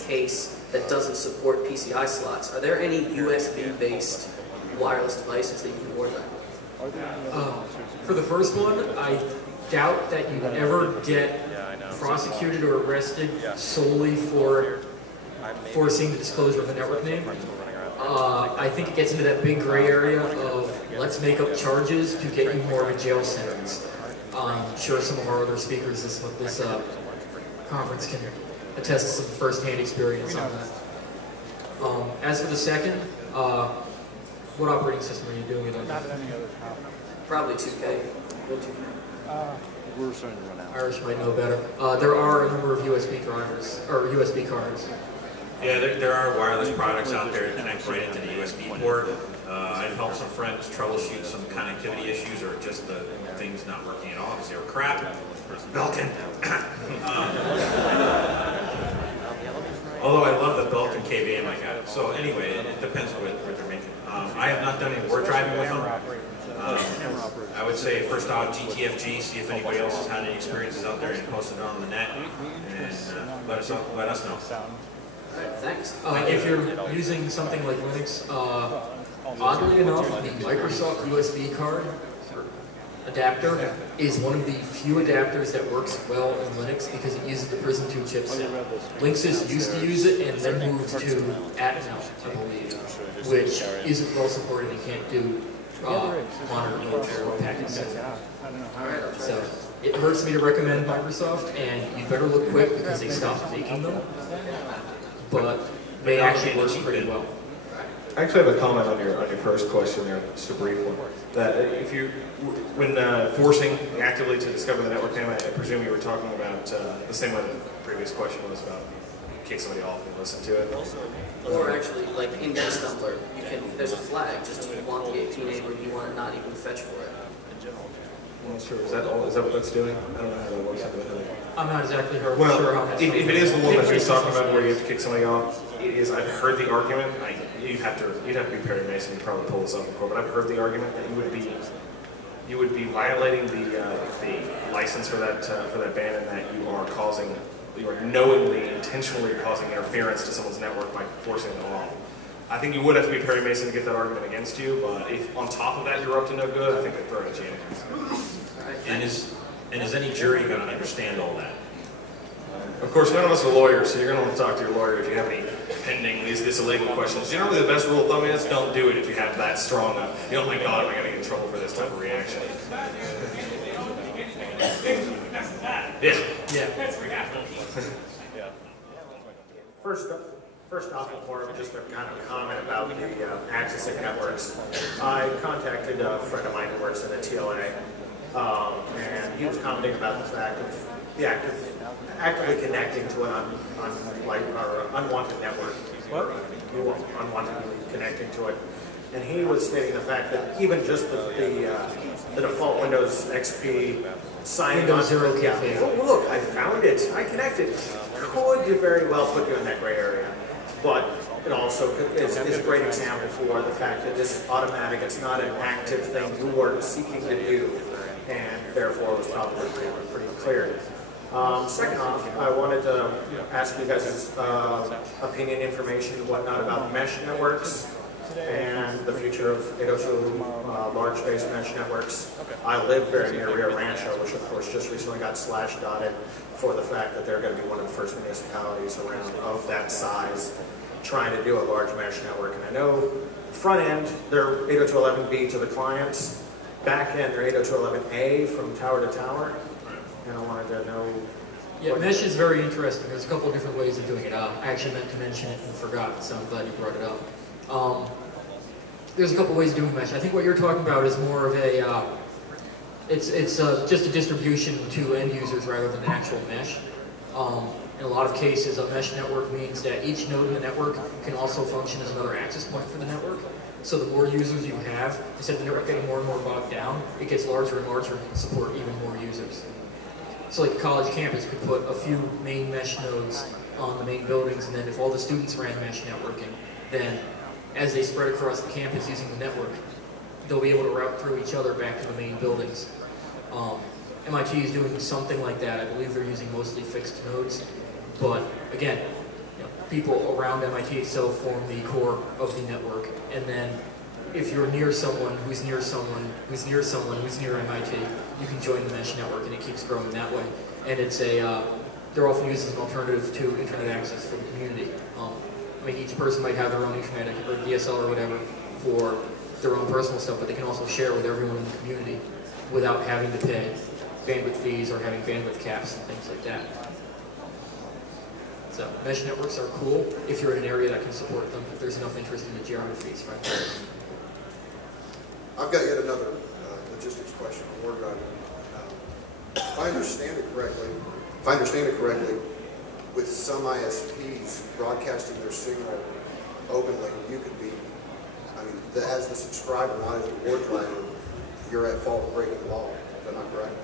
case that doesn't support PCI slots. Are there any USB-based wireless devices that you can ward that? For the first one, I doubt that you ever get prosecuted or arrested solely for forcing the disclosure of a network name. I think it gets into that big gray area of let's make up charges to get you more of a jail sentence. I'm sure some of our other speakers this conference can attest to some first-hand experience on that. As for the second, what operating system are you doing it on? Probably 2K. We're starting to run out. Irish might know better. There are a number of USB drivers, or USB cards. Yeah, there are wireless products out there that connect right into the USB port. I've helped some friends troubleshoot some connectivity issues or just the things not working at all because they were crap. Belkin. Although I love the Belkin KVM I got. So anyway, it depends what they're making. I have not done any word driving with them. I would say first off GTFG, see if anybody else has had any experiences out there and post it on the net, and let us know. Thanks. If you're using something like Linux, oddly enough, the Microsoft USB card adapter is one of the few adapters that works well in Linux because it uses the Prism 2 chipset. Linksys used to use it and then moved to Atmel, I believe, which isn't well supported and can't do monitor mode for packet setting. So it hurts me to recommend Microsoft, and you better look quick because they stopped making them, but they actually work pretty well. I actually have a comment on your first question there, just a brief one. That if you, when forcing actively to discover the network name, I presume you were talking about the same way the previous question was about kick somebody off and listen to it. Or actually, like in Stumbler, you can, there's a flag, just do you want the AP name or do you want to not even fetch for it? I'm not sure, is that what that's doing? I don't know how that works. I'm not exactly sure how that's if it is the one that he's talking about where you have to kick somebody off, it is, I've heard the argument, you'd have to be Perry Mason to probably pull this up in court, but I've heard the argument that you would be violating the license for that band, and that you are knowingly, intentionally causing interference to someone's network by forcing them off. I think you would have to be Perry Mason to get that argument against you, but if on top of that you're up to no good, I think they'd throw it at you anyway. And is any jury going to understand all that? Of course, none of us are lawyers, so you're going to want to talk to your lawyer if you have any pending this illegal questions. Generally, the best rule of thumb is don't do it if you have that strong, oh my God, am I going to get in trouble for this type of reaction? Yeah. First off, more of just a kind of comment about the accessing networks. I contacted a friend of mine who works in the TLA, and he was commenting about the fact of the actively connecting to an unwanted network, or unwantedly connecting to it. And he was stating the fact that even just the default Windows XP signing on to it, oh, look, I found it, I connected, could very well put you in that gray area. But it also is a great example for the fact that this is automatic, it's not an active thing you are seeking to do, and therefore it was probably pretty clear. Second off, I wanted to ask you guys' opinion, information, and whatnot about mesh networks and the future of 802 large-based mesh networks. I live very near Rio Rancho, which of course just recently got slash-dotted for the fact that they're going to be one of the first municipalities around of that size trying to do a large mesh network. And I know front end, they're 802.11b to the clients. Back end, they're 802.11a from tower to tower. And I wanted to know... Yeah, mesh is very interesting. There's a couple of different ways of doing it. I actually meant to mention it and forgot, so I'm glad you brought it up. There's a couple ways of doing mesh. I think what you're talking about is more of a... It's just a distribution to end users rather than an actual mesh. In a lot of cases, a mesh network means that each node in the network can also function as another access point for the network. So the more users you have, instead of the network getting more and more bogged down, it gets larger and larger and can support even more users. So like a college campus could put a few main mesh nodes on the main buildings, and then if all the students ran mesh networking, then as they spread across the campus using the network, they'll be able to route through each other back to the main buildings. MIT is doing something like that. I believe they're using mostly fixed nodes. But again, people around MIT itself form the core of the network. And then if you're near someone who's near someone who's near someone who's near MIT, you can join the mesh network and it keeps growing that way. And it's they're often used as an alternative to internet access for the community. I mean, each person might have their own internet or DSL or whatever for their own personal stuff, but they can also share with everyone in the community without having to pay bandwidth fees or having bandwidth caps and things like that. So mesh networks are cool if you're in an area that can support them, if there's enough interest in the geographies, frankly. I've got yet another logistics question on ward driving. If I understand it correctly, with some ISPs broadcasting their signal openly, you could be, I mean, as the subscriber, not as the ward driver, you're at fault of breaking the law. Is that not correct?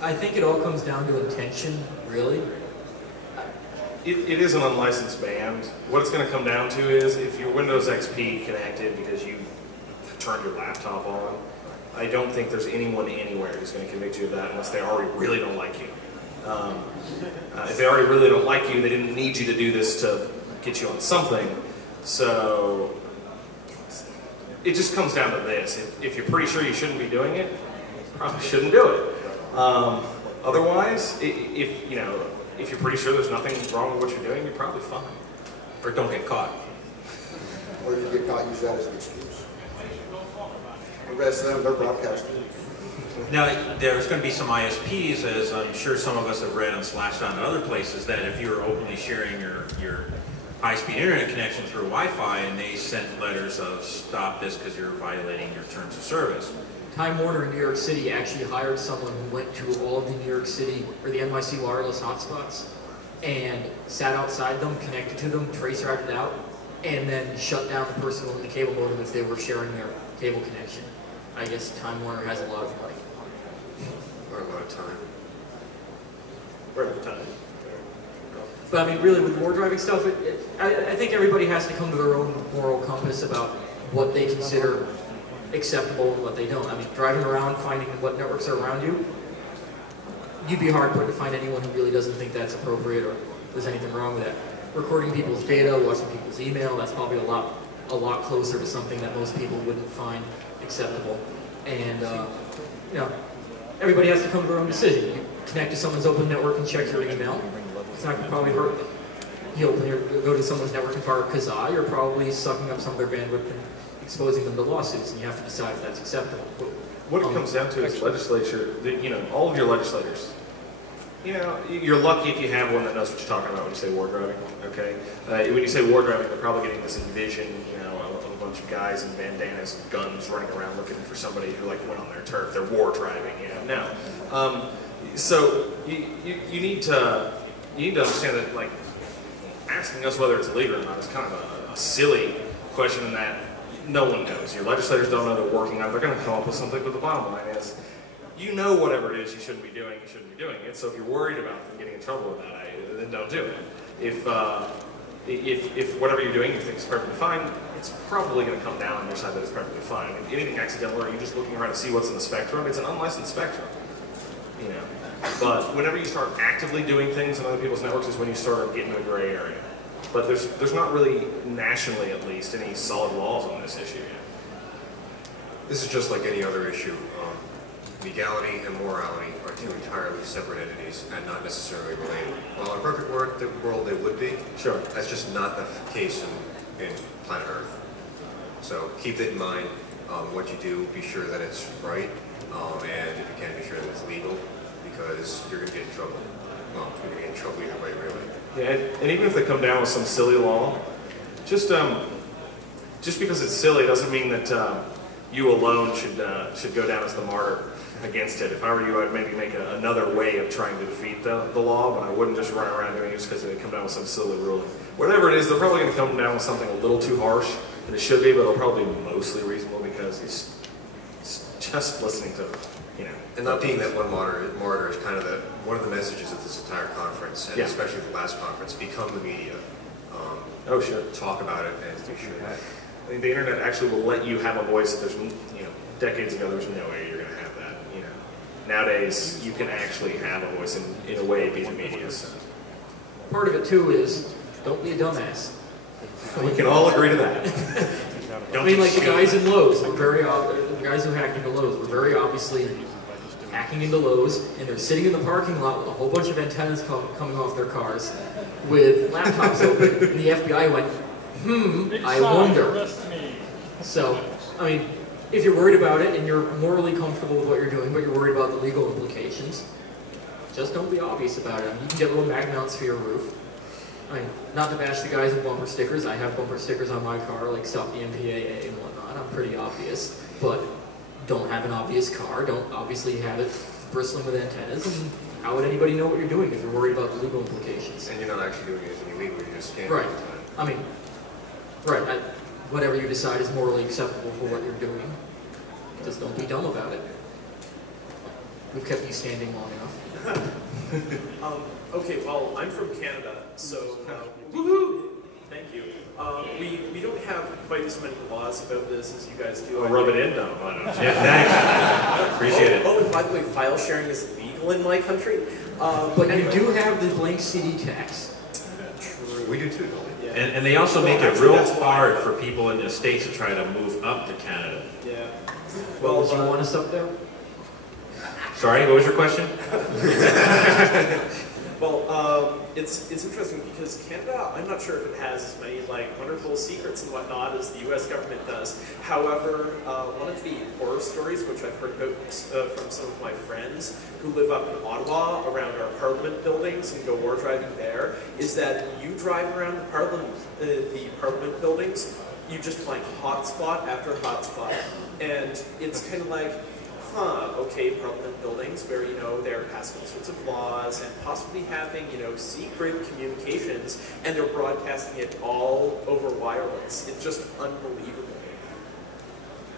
I think it all comes down to intention, really. it is an unlicensed band. What it's going to come down to is if your Windows XP connected because you turned your laptop on, I don't think there's anyone anywhere who's going to convict you of that unless they already really don't like you. If they already really don't like you, they didn't need you to do this to get you on something. So it just comes down to this. If you're pretty sure you shouldn't be doing it, you probably shouldn't do it. Otherwise, if you're pretty sure there's nothing wrong with what you're doing, you're probably fine. Or don't get caught. Or if you get caught, use that as an excuse. The rest of them, they're broadcasting. Now, there's going to be some ISPs, as I'm sure some of us have read on Slashdot and other places, that if you're openly sharing your high-speed internet connection through Wi-Fi, and they sent letters of stop this because you're violating your terms of service. Time Warner in New York City actually hired someone who went to all of the New York City, or the NYC wireless hotspots, and sat outside them, connected to them, trace routed out, and then shut down the person in the cable modem if they were sharing their cable connection. I guess Time Warner has a lot of money. Or a lot of time. Right at the time. But I mean, really, with war driving stuff, I think everybody has to come to their own moral compass about what they consider acceptable and what they don't. I mean, driving around, finding what networks are around you, you'd be hard put to find anyone who really doesn't think that's appropriate or there's anything wrong with that. Recording people's data, watching people's email, that's probably a lot closer to something that most people wouldn't find acceptable. And, everybody has to come to their own decision. You connect to someone's open network and check your email. It's not going to probably hurt. You go to someone's network and fire Kazaa, you're probably sucking up some of their bandwidth and exposing them to lawsuits, and you have to decide if that's acceptable. What it comes down to is legislature, all of your legislators. You're lucky if you have one that knows what you're talking about when you say war driving, okay? When you say war driving, they're probably getting this envision, of a bunch of guys in bandanas and guns running around looking for somebody who, went on their turf. They're war driving, No. So you need to understand that, asking us whether it's illegal or not is kind of a silly question in that no one knows. Your legislators don't know they're working on it. They're going to come up with something, but the bottom line is, whatever it is you shouldn't be doing, you shouldn't be doing it. So if you're worried about them getting in trouble with that, then don't do it. If whatever you're doing you think is perfectly fine, it's probably going to come down on your side that it's perfectly fine. If anything accidental, or you're just looking around to see what's in the spectrum, it's an unlicensed spectrum. But whenever you start actively doing things on other people's networks is when you start getting into a gray area. But there's not really, nationally at least, any solid laws on this issue yet. This is just like any other issue. Legality and morality are two entirely separate entities and not necessarily related. While in a perfect world they would be, sure. That's just not the case in planet Earth. So keep that in mind. What you do, be sure that it's right, and if you can, be sure that it's legal, because you're going to get in trouble. Well, you're going to get in trouble either way, really. Yeah, and even if they come down with some silly law, just because it's silly doesn't mean that you alone should go down as the martyr against it. If I were you, I'd maybe make another way of trying to defeat the law, but I wouldn't just run around doing it just because they come down with some silly ruling. Whatever it is, they're probably going to come down with something a little too harsh, and it should be, but it'll probably be mostly reasonable because it's just listening to, And not being that one martyr is kind of one of the messages of this entire conference, and especially the last conference, become the media. Oh, sure. Talk about it and be sure that. I mean, the internet actually will let you have a voice that there's, decades ago there was no way you're going to have that, Nowadays, you can actually have a voice in a way be the media. So. Part of it, too, is don't be a dumbass. We can all agree to that. The guys in Lowe's were the guys who hacked into Lowe's were very obviously hacking into Lowe's, and they're sitting in the parking lot with a whole bunch of antennas coming off their cars with laptops open, and the FBI went, I wonder. So, if you're worried about it and you're morally comfortable with what you're doing, but you're worried about the legal implications, just don't be obvious about it. You can get little mag mounts for your roof. Not to bash the guys with bumper stickers. I have bumper stickers on my car, like Stop the MPAA and whatnot. I'm pretty obvious, but don't have an obvious car. Don't obviously have it bristling with antennas. And how would anybody know what you're doing if you're worried about the legal implications? And you're not actually doing anything illegal. You're just scanning. Right. Whatever you decide is morally acceptable for what you're doing, just don't be dumb about it. we've kept you standing long enough. Okay, well, I'm from Canada, so woohoo! Thank you. We don't have quite as many laws about this as you guys do. Well, rub it in, though. Why don't you? Yeah, thanks. Appreciate it. Oh, and by the way, file sharing is legal in my country. But you do have the blank CD tax. True. We do too, don't we? Yeah. And they also make it real hard for people in the States to try to move up to Canada. Yeah. Well, do you want us up there? Sorry, what was your question? Well, it's interesting because Canada, I'm not sure if it has as many like wonderful secrets and whatnot as the U.S. government does. However, one of the horror stories which I've heard about from some of my friends who live up in Ottawa around our Parliament buildings and go war driving there is that you drive around the Parliament buildings, you just find hotspot after hotspot, and it's kind of like, okay, Parliament buildings where, they're passing all sorts of laws and possibly having, secret communications, and they're broadcasting it all over wireless. It's just unbelievable.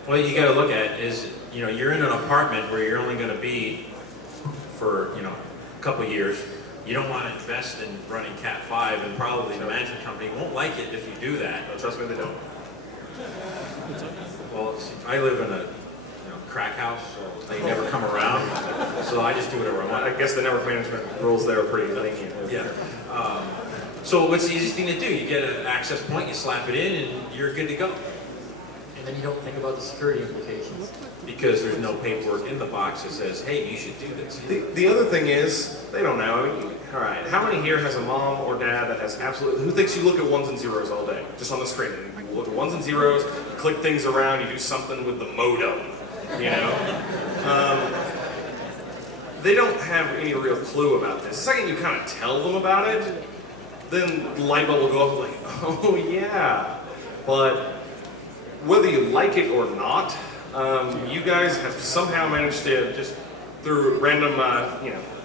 Well, you got to look at is, you're in an apartment where you're only going to be for, a couple years. You don't want to invest in running Cat 5, and probably the management company won't like it if you do that. No, trust me, they don't. Well, see, I live in a crack house, so they never come around. So I just do whatever I want. I guess the network management rules there are pretty lenient. Yeah. So what's the easiest thing to do? You get an access point, you slap it in, and you're good to go. And then you don't think about the security implications. Because there's no paperwork in the box that says, hey, you should do this. The other thing is, they don't know. I mean, all right, how many here has a mom or dad that has absolutely, who thinks you look at ones and zeros all day, just on the screen? You look at ones and zeros, you click things around, you do something with the modem, They don't have any real clue about this. The second you kind of tell them about it, then the light bulb will go up like, oh yeah. But whether you like it or not, you guys have somehow managed to just through random,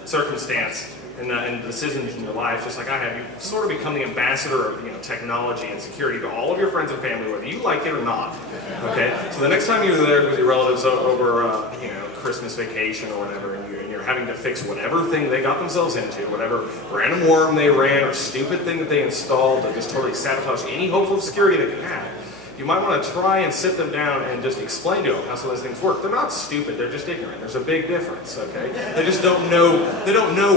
circumstance and decisions in your life, just like I have, you sort of become the ambassador of technology and security to all of your friends and family, whether you like it or not. Okay, so the next time you're there with your relatives over, Christmas vacation or whatever, and you're having to fix whatever thing they got themselves into, whatever random worm they ran or stupid thing that they installed that just totally sabotaged any hope of security they could have. You might want to try and sit them down and just explain to them how some of those things work. They're not stupid, they're just ignorant. There's a big difference, okay? They just don't know,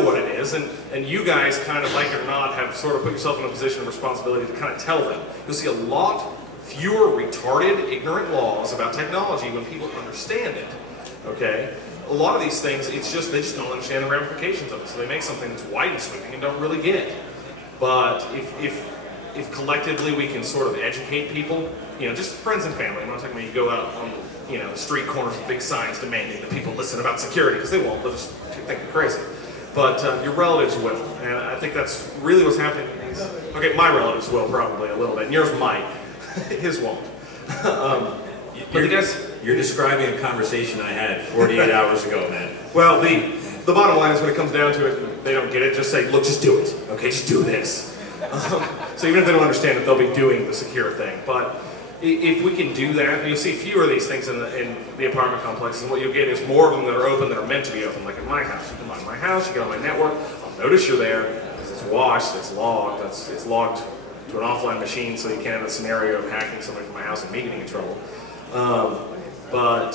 what it is, and you guys, kind of like it or not, have sort of put yourself in a position of responsibility to kind of tell them. You'll see a lot fewer retarded, ignorant laws about technology when people understand it, okay? A lot of these things, it's just, they just don't understand the ramifications of it, so they make something that's wide and sweeping and don't really get it. But if collectively we can sort of educate people, just friends and family. I'm not talking about you go out on, street corners with big signs demanding that people listen about security, because they won't. They'll just think you're crazy. But your relatives will, and I think that's really what's happening. Okay, my relatives will probably a little bit, and yours might. His won't. You're describing a conversation I had 48 hours ago, man. Well, the bottom line is when it comes down to it, they don't get it. Just say, look, just do it. Okay, just do this. So even if they don't understand it, they'll be doing the secure thing. But if we can do that, you'll see fewer of these things in the apartment complexes, and what you'll get is more of them that are open that are meant to be open. Like at my house, you come on my house, you get on my network, I'll notice you're there, because it's watched, it's logged, it's logged to an offline machine, so you can't have a scenario of hacking somebody from my house and me getting in trouble. But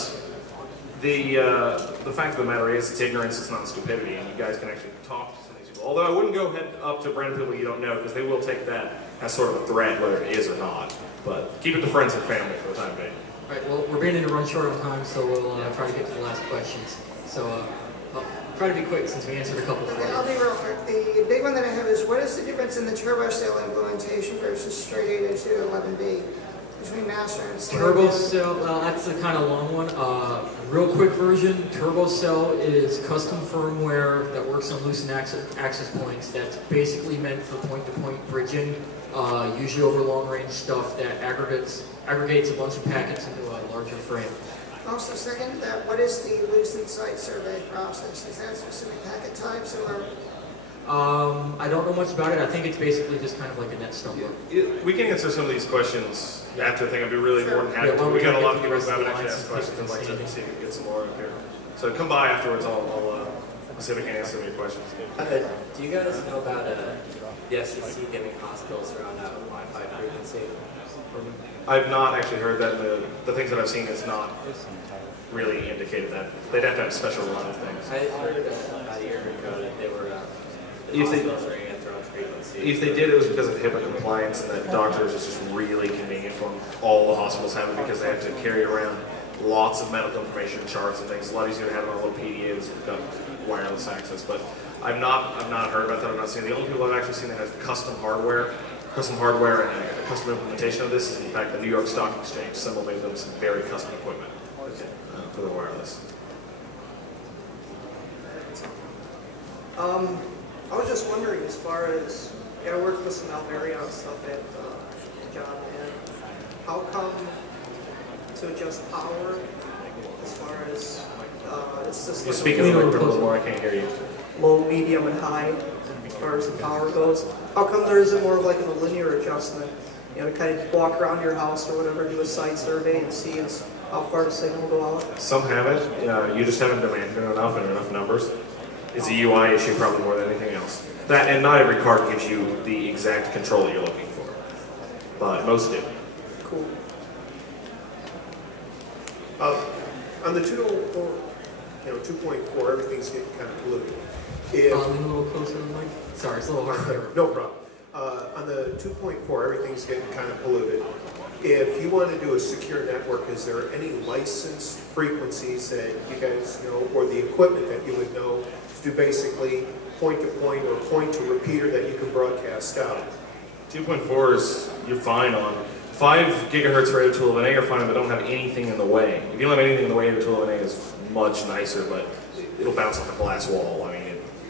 the fact of the matter is, it's ignorance, it's not stupidity, and you guys can actually talk to some of these people. Although I wouldn't go head up to random people you don't know, because they will take that as sort of a threat, whether it is or not. But keep it to friends and family for the time being. All right, well, we're beginning to run short on time, so we'll try to get to the last questions. So I'll try to be quick since we answered a couple. Okay, I'll be real quick. The big one that I have is, what is the difference in the turbo cell implementation versus straight 802.11b between master and slave? Turbo cell, that's the kind of long one. Real quick version, turbo cell is custom firmware that works on loosened access points. That's basically meant for point-to-point bridging, usually over long-range stuff that aggregates a bunch of packets into a larger frame. Also, second, what is the loosened site survey process? Is that specific packet types or? I don't know much about it. I think it's basically just kind of like a net stumbler. We can answer some of these questions after the thing. I'd be really more than happy to. We got a lot of people who haven't actually asked questions. I'd like to see if we can get some more up here. So come by afterwards. I'll see if I can answer any questions. Do you guys know about the FCC giving hospitals around Wi-Fi frequency? I've not actually heard that. The things that I've seen is not really indicated that. They'd have to have a special run of things. I heard about a year ago that they were hospitals were at their own frequency. If they did, it was because of HIPAA compliance, and that doctors is just really convenient for them. All the hospitals have it because they have to carry around lots of medical information, charts and things. It's a lot easier to have it on a little PDA that's got wireless access. But I've not heard about that. I've not seen it. The only people I've actually seen that has custom hardware and a custom implementation of this is in fact the New York Stock Exchange. Someone made them some very custom equipment for the wireless. I was just wondering, as far as, I worked with some Almerion stuff at the job, and how come to adjust power as far as, it's just You like speak a little more, I can't hear you. low, medium, and high as far as the power goes. How come there isn't more of like a linear adjustment? You know, to kind of walk around your house or whatever, do a site survey and see how far the signal will go out? Some have it. You just haven't demanded enough and enough numbers. It's a UI issue probably more than anything else. That, and not every card gives you the exact control that you're looking for, but most do. Cool. On the 2.4, everything's getting kind of polluted. Lean a little closer to the mic. Sorry, it's a little hard to hear. No problem. On the 2.4, everything's getting kind of polluted. If you want to do a secure network, is there any licensed frequencies that you guys know, or the equipment that you would know to do basically point-to-point or point-to-repeater that you can broadcast out? 2.4 is, you're fine on. 5 gigahertz for 802.11a are fine if they don't have anything in the way. If you don't have anything in the way, 802.11a is much nicer, but it'll bounce off a glass wall. I mean,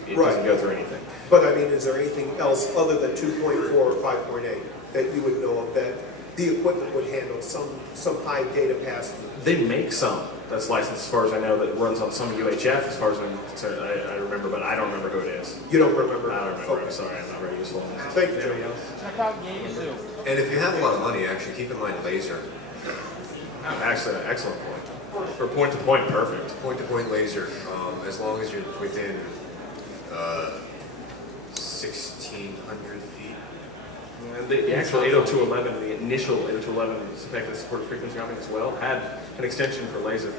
it doesn't go through anything. But I mean, is there anything else other than 2.4 or 5.8 that you would know of that the equipment would handle some high data pass? They make some that's licensed, as far as I know, that runs on some UHF, as far as I'm concerned. I remember, but I don't remember who it is. You don't remember? I don't remember. Okay. I'm sorry, I'm not very useful. Thank you, Joey. Check out Gazu. And if you have a lot of money, actually keep in mind laser. Actually, excellent point. For point-to-point, perfect. Point-to-point laser, as long as you're within 1,600 feet. And the actual 802.11, the initial 802.11 spec that supports frequency hopping as well, had an extension for laser.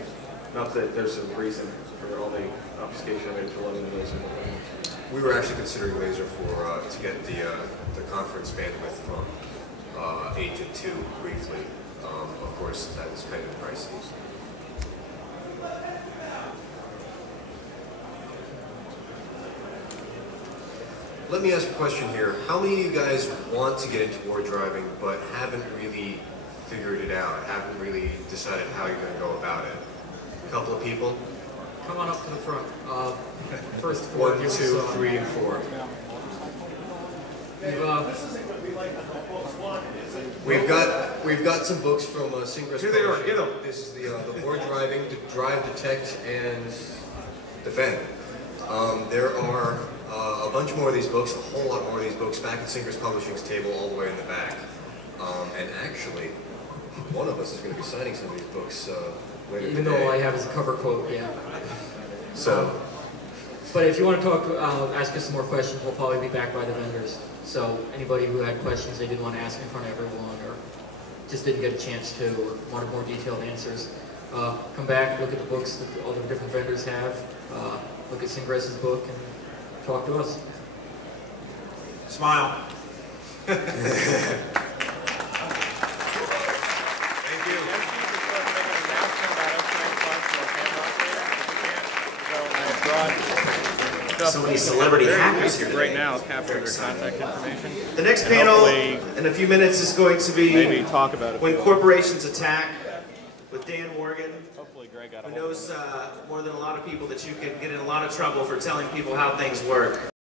Not that there's a reason for all the obfuscation of 802.11 and laser. We were actually considering laser for to get the conference bandwidth from 8 to 2 briefly. Of course, that is kind of pricey. Let me ask a question here. How many of you guys want to get into war driving but haven't really figured it out, haven't really decided how you're going to go about it? A couple of people? Come on up to the front. First 4. 1, 2, 3, and 4. We've got some books from Synchronous. Here they are. Get them. This is the war driving, drive, detect, and defend. There are a bunch more of these books, a whole lot more of these books back at Synchronous Publishing's table all the way in the back. And actually, one of us is going to be signing some of these books later Even today. though all I have is a cover quote, yeah. So, but if you want to talk, ask us some more questions, we'll probably be back by the vendors. So anybody who had questions they didn't want to ask in front of everyone, or just didn't get a chance to, or wanted more detailed answers, come back, look at the books that all the different vendors have, look at Synchronous' book, and talk to us. Smile. thank you. So many celebrity hackers here today. Right now, capture their contact information. The next panel in a few minutes is going to be Maybe talk about it. When Corporations Attack with Dan Morgan, Hopefully Greg got who knows more than a lot of people that you can get in a lot of trouble for telling people how things work.